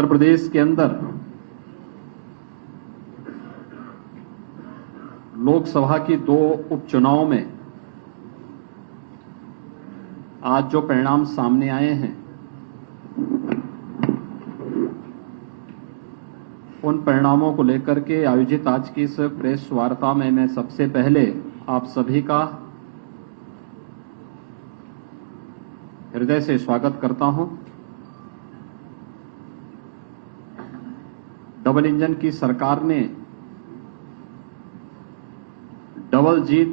उत्तर प्रदेश के अंदर लोकसभा की 2 उपचुनाव में आज जो परिणाम सामने आए हैं, उन परिणामों को लेकर के आयोजित आज की इस प्रेस वार्ता में मैं सबसे पहले आप सभी का हृदय से स्वागत करता हूं। डबल इंजन की सरकार ने डबल जीत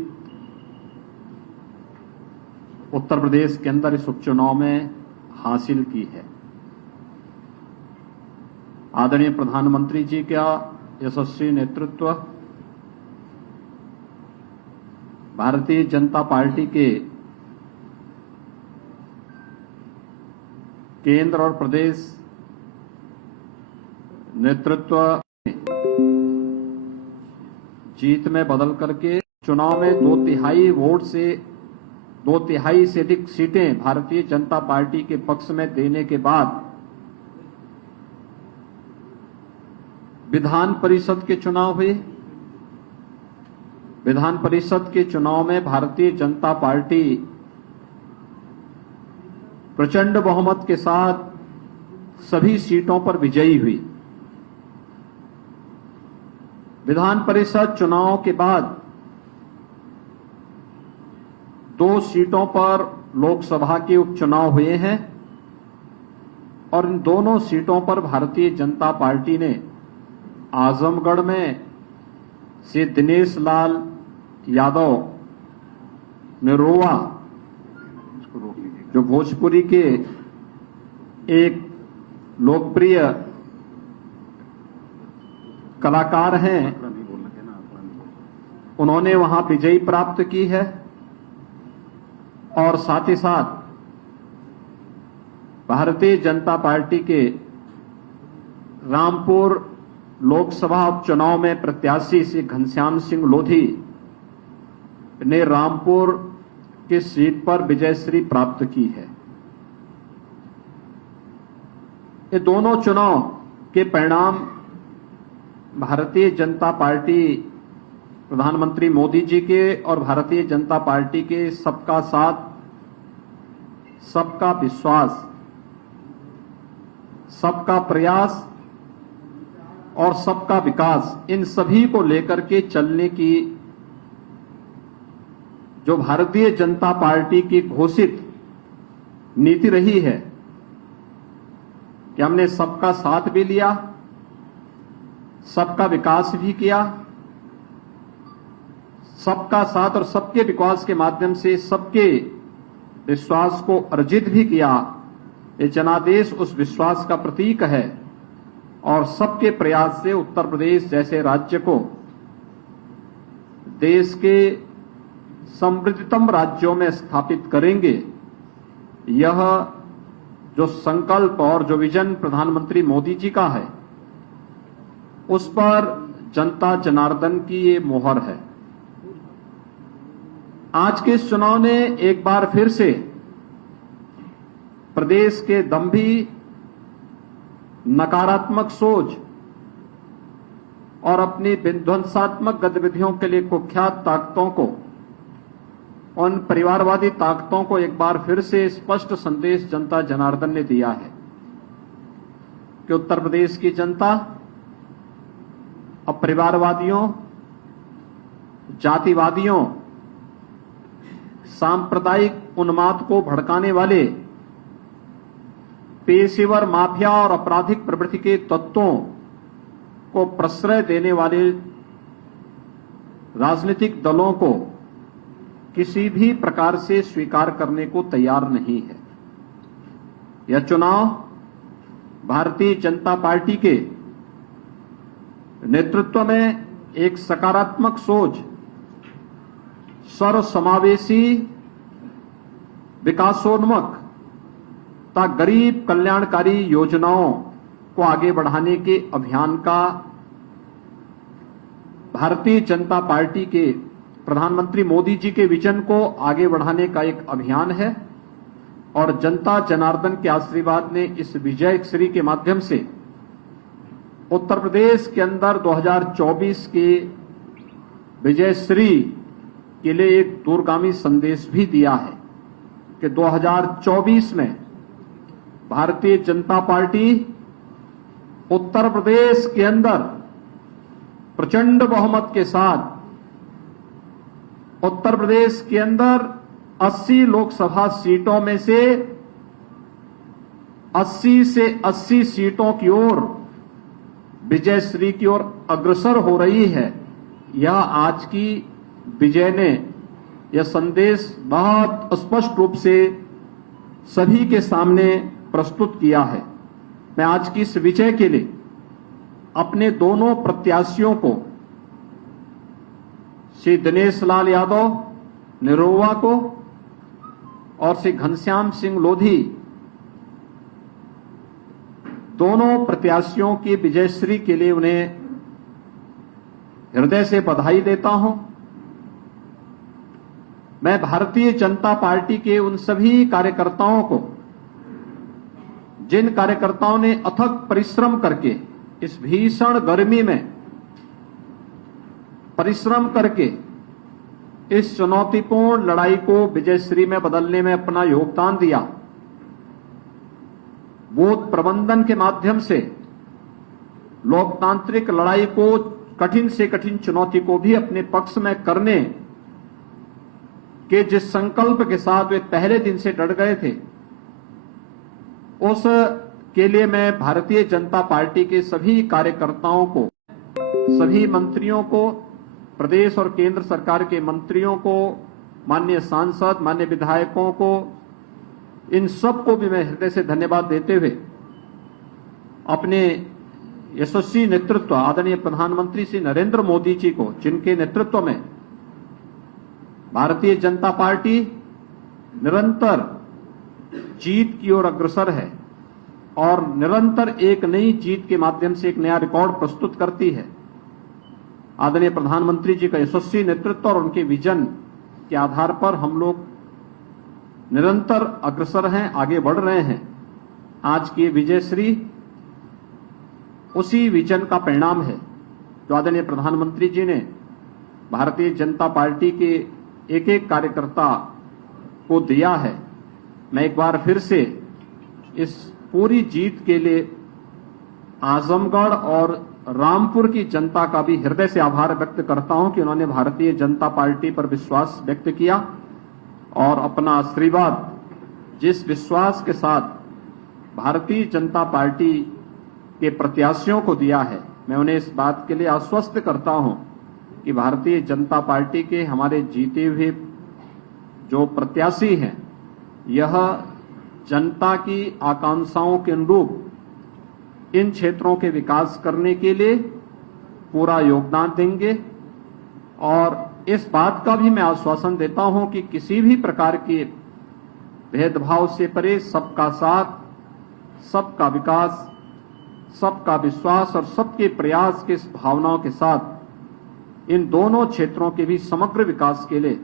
उत्तर प्रदेश के अंदर इस उपचुनाव में हासिल की है। आदरणीय प्रधानमंत्री जी का यशस्वी नेतृत्व, भारतीय जनता पार्टी के केंद्र और प्रदेश नेतृत्व जीत में बदल करके चुनाव में 2/3 वोट से 2/3 से अधिक सीटें भारतीय जनता पार्टी के पक्ष में देने के बाद विधान परिषद के चुनाव हुए। विधान परिषद के चुनाव में भारतीय जनता पार्टी प्रचंड बहुमत के साथ सभी सीटों पर विजयी हुई। विधान परिषद चुनाव के बाद 2 सीटों पर लोकसभा के उपचुनाव हुए हैं और इन दोनों सीटों पर भारतीय जनता पार्टी ने आजमगढ़ में से दिनेश लाल यादव निरोवा, जो भोजपुरी के एक लोकप्रिय कलाकार हैं, उन्होंने वहां विजयी प्राप्त की है और साथ ही साथ भारतीय जनता पार्टी के रामपुर लोकसभा उपचुनाव में प्रत्याशी श्री घनश्याम सिंह लोधी ने रामपुर की सीट पर विजयश्री प्राप्त की है। ये दोनों चुनाव के परिणाम भारतीय जनता पार्टी, प्रधानमंत्री मोदी जी के और भारतीय जनता पार्टी के सबका साथ, सबका विश्वास, सबका प्रयास और सबका विकास, इन सभी को लेकर के चलने की जो भारतीय जनता पार्टी की घोषित नीति रही है कि हमने सबका साथ भी लिया, सबका विकास भी किया, सबका साथ और सबके विकास के माध्यम से सबके विश्वास को अर्जित भी किया। ये जनादेश उस विश्वास का प्रतीक है और सबके प्रयास से उत्तर प्रदेश जैसे राज्य को देश के समृद्धतम राज्यों में स्थापित करेंगे। यह जो संकल्प और जो विजन प्रधानमंत्री मोदी जी का है, उस पर जनता जनार्दन की ये मोहर है। आज के इस चुनाव ने एक बार फिर से प्रदेश के दंभी, नकारात्मक सोच और अपनी विध्वंसात्मक गतिविधियों के लिए कुख्यात ताकतों को, उन परिवारवादी ताकतों को एक बार फिर से स्पष्ट संदेश जनता जनार्दन ने दिया है कि उत्तर प्रदेश की जनता अब परिवारवादियों, जातिवादियों, सांप्रदायिक उन्माद को भड़काने वाले पेशेवर माफिया और आपराधिक प्रवृत्ति के तत्वों को प्रश्रय देने वाले राजनीतिक दलों को किसी भी प्रकार से स्वीकार करने को तैयार नहीं है। यह चुनाव भारतीय जनता पार्टी के नेतृत्व में एक सकारात्मक सोच, सर्वसमावेशी, विकासोन्मुख तथा गरीब कल्याणकारी योजनाओं को आगे बढ़ाने के अभियान का, भारतीय जनता पार्टी के प्रधानमंत्री मोदी जी के विजन को आगे बढ़ाने का एक अभियान है और जनता जनार्दन के आशीर्वाद ने इस विजय श्री के माध्यम से उत्तर प्रदेश के अंदर 2024 के विजयश्री के लिए एक दूरगामी संदेश भी दिया है कि 2024 में भारतीय जनता पार्टी उत्तर प्रदेश के अंदर प्रचंड बहुमत के साथ उत्तर प्रदेश के अंदर 80 लोकसभा सीटों में से 80 सीटों की ओर विजयश्री की ओर अग्रसर हो रही है। यह आज की विजय ने यह संदेश बहुत स्पष्ट रूप से सभी के सामने प्रस्तुत किया है। मैं आज की इस विजय के लिए अपने दोनों प्रत्याशियों को, श्री दिनेश लाल यादव निरोवा को और श्री घनश्याम सिंह लोधी, दोनों प्रत्याशियों की विजयश्री के लिए उन्हें हृदय से बधाई देता हूं। मैं भारतीय जनता पार्टी के उन सभी कार्यकर्ताओं को, जिन कार्यकर्ताओं ने अथक परिश्रम करके इस भीषण गर्मी में परिश्रम करके इस चुनौतीपूर्ण लड़ाई को विजयश्री में बदलने में अपना योगदान दिया, बूथ प्रबंधन के माध्यम से लोकतांत्रिक लड़ाई को, कठिन से कठिन चुनौती को भी अपने पक्ष में करने के जिस संकल्प के साथ वे पहले दिन से डट गए थे, उस के लिए मैं भारतीय जनता पार्टी के सभी कार्यकर्ताओं को, सभी मंत्रियों को, प्रदेश और केंद्र सरकार के मंत्रियों को, माननीय सांसद, माननीय विधायकों को, इन सबको भी मैं हृदय से धन्यवाद देते हुए अपने यशस्वी नेतृत्व आदरणीय प्रधानमंत्री श्री नरेंद्र मोदी जी को, जिनके नेतृत्व में भारतीय जनता पार्टी निरंतर जीत की ओर अग्रसर है और निरंतर एक नई जीत के माध्यम से एक नया रिकॉर्ड प्रस्तुत करती है। आदरणीय प्रधानमंत्री जी का यशस्वी नेतृत्व और उनके विजन के आधार पर हम लोग निरंतर अग्रसर हैं, आगे बढ़ रहे हैं। आज की विजयश्री उसी विजन का परिणाम है जो आदरणीय प्रधानमंत्री जी ने भारतीय जनता पार्टी के एक एक कार्यकर्ता को दिया है। मैं एक बार फिर से इस पूरी जीत के लिए आजमगढ़ और रामपुर की जनता का भी हृदय से आभार व्यक्त करता हूं कि उन्होंने भारतीय जनता पार्टी पर विश्वास व्यक्त किया और अपना आशीर्वाद जिस विश्वास के साथ भारतीय जनता पार्टी के प्रत्याशियों को दिया है, मैं उन्हें इस बात के लिए आश्वस्त करता हूं कि भारतीय जनता पार्टी के हमारे जीते हुए जो प्रत्याशी हैं, यह जनता की आकांक्षाओं के अनुरूप इन क्षेत्रों के विकास करने के लिए पूरा योगदान देंगे और इस बात का भी मैं आश्वासन देता हूं कि किसी भी प्रकार के भेदभाव से परे सबका साथ, सबका विकास, सबका विश्वास और सबके प्रयास के भावनाओं के साथ इन दोनों क्षेत्रों के भी समग्र विकास के लिए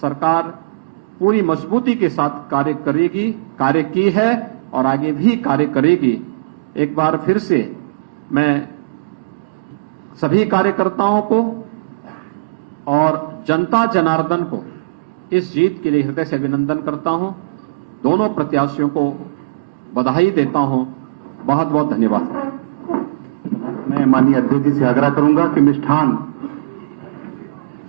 सरकार पूरी मजबूती के साथ कार्य करेगी, कार्य की है और आगे भी कार्य करेगी। एक बार फिर से मैं सभी कार्यकर्ताओं को और जनता जनार्दन को इस जीत के लिए हृदय से अभिनंदन करता हूं। दोनों प्रत्याशियों को बधाई देता हूं। बहुत बहुत धन्यवाद। मैं माननीय अध्यक्ष जी से आग्रह करूंगा कि मिष्ठान